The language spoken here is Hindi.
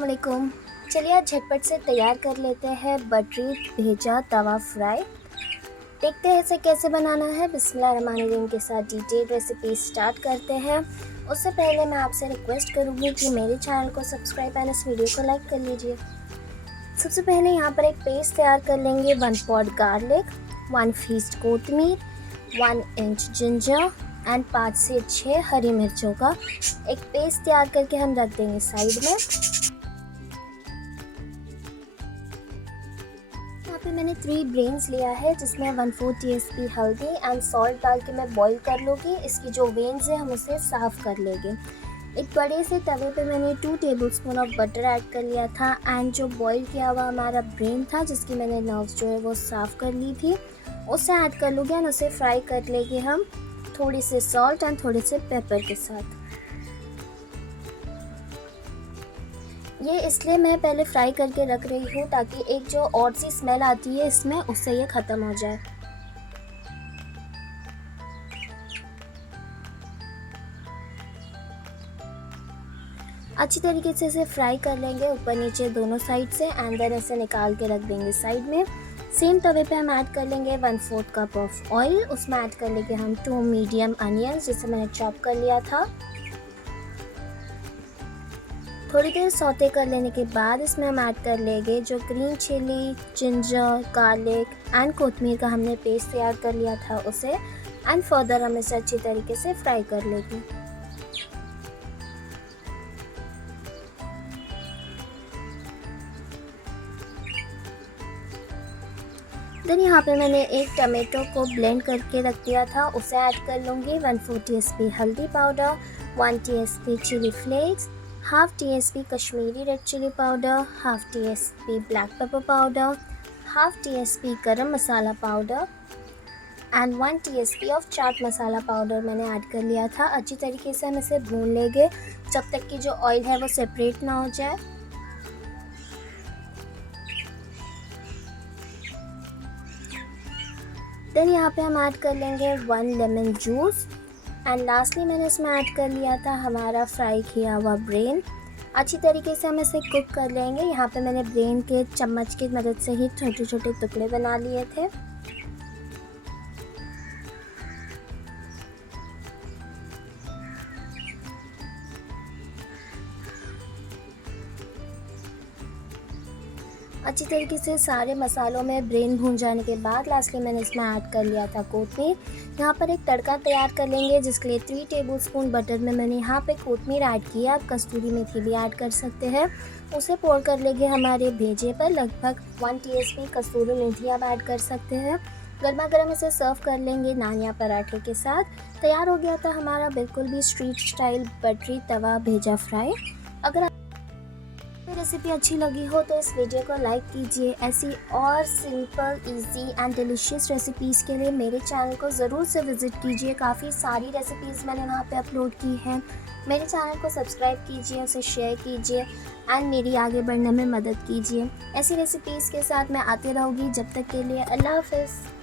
वालेकुम। चलिए आज झटपट से तैयार कर लेते हैं बटरी भेजा तवा फ्राई। देखते हैं इसे कैसे बनाना है। बिस्मिल्लाहिर्रहमानिर्रहीम के साथ डिटेल रेसिपी स्टार्ट करते हैं। उससे पहले मैं आपसे रिक्वेस्ट करूँगी कि मेरे चैनल को सब्सक्राइब एंड इस वीडियो को लाइक कर लीजिए। सबसे पहले यहाँ पर एक पेस्ट तैयार कर लेंगे। 1 पॉट गार्लिक, 1 फीस्ट कोतमीर, 1 इंच जिंजर एंड 5 से 6 हरी मिर्चों का एक पेस्ट तैयार करके हम रख देंगे साइड में। यहाँ पे मैंने 3 ब्रेन्स लिया है जिसमें 1/4 टीस्पून हल्दी एंड सॉल्ट डाल के मैं बॉईल कर लूँगी। इसकी जो वेन्स है हम उसे साफ़ कर लेंगे। एक बड़े से तवे पे मैंने 2 टेबलस्पून ऑफ बटर ऐड कर लिया था एंड जो बॉईल किया हुआ हमारा ब्रेन था जिसकी मैंने नर्व्स जो है वो साफ़ कर ली थी उसे ऐड कर लूँगी एंड उसे फ्राई कर लेंगे हम थोड़ी से सॉल्ट एंड थोड़े से पेपर के साथ। ये इसलिए मैं पहले फ्राई करके रख रही हूँ ताकि एक जो और सी स्मेल आती है इसमें उससे ये ख़त्म हो जाए। अच्छी तरीके से इसे फ्राई कर लेंगे ऊपर नीचे दोनों साइड से एंड देन इसे निकाल के रख देंगे साइड में। सेम तवे पे हम ऐड कर लेंगे 1/4 कप ऑफ ऑयल। उसमें ऐड कर लेंगे हम 2 मीडियम अनियंस जिसे मैंने चॉप कर लिया था। थोड़ी देर सौते कर लेने के बाद इसमें हम ऐड कर लेंगे जो green chilli, ginger, garlic and कोतमीर का हमने पेस्ट तैयार कर लिया था उसे एंड फर्दर हम इसे अच्छी तरीके से फ्राई कर लेंगे। देन यहाँ पे मैंने एक टमाटो को ब्लेंड करके रख दिया था उसे ऐड कर लूँगी। 1/4 टीस्पून हल्दी powder, 1 teaspoon chilli flakes, half teaspoon Kashmiri red chilli powder, half teaspoon black pepper powder, half teaspoon garam masala powder and 1 teaspoon of chaat masala powder मैंने ऐड कर लिया था। अच्छी तरीके से हम इसे भून लेंगे जब तक कि जो ऑयल है वो सेपरेट ना हो जाए। देन यहाँ पे हम ऐड कर लेंगे 1 लेमन जूस एंड लास्टली मैंने इसमें ऐड कर लिया था हमारा फ्राई किया हुआ ब्रेन। अच्छी तरीके से हम इसे कुक कर लेंगे। यहाँ पे मैंने ब्रेन के चम्मच की मदद से ही छोटे छोटे टुकड़े बना लिए थे। अच्छी तरीके से सारे मसालों में ब्रेन भून जाने के बाद लास्टली मैंने इसमें ऐड कर लिया था कोतमीर। यहाँ पर एक तड़का तैयार कर लेंगे जिसके लिए 3 टेबलस्पून बटर में मैंने यहाँ पे कोतमीर ऐड किया। आप कस्तूरी मेथी भी ऐड कर सकते हैं। उसे पोर कर लेंगे हमारे भेजे पर। लगभग 1 टीस्पून कस्तूरी मेथी आप ऐड कर सकते हैं। गर्मा गर्म इसे सर्व कर लेंगे नान या पराठे के साथ। तैयार हो गया था हमारा बिल्कुल भी स्ट्रीट स्टाइल बटरी तवा भेजा फ्राई। अगर रेसिपी अच्छी लगी हो तो इस वीडियो को लाइक कीजिए। ऐसी और simple, easy and delicious recipes के लिए मेरे चैनल को ज़रूर से विज़िट कीजिए। काफ़ी सारी रेसिपीज़ मैंने वहाँ पे अपलोड की हैं। मेरे चैनल को सब्सक्राइब कीजिए, उसे शेयर कीजिए एंड मेरी आगे बढ़ने में मदद कीजिए। ऐसी रेसिपीज़ के साथ मैं आती रहूँगी। जब तक के लिए अल्लाह हाफ़िज़।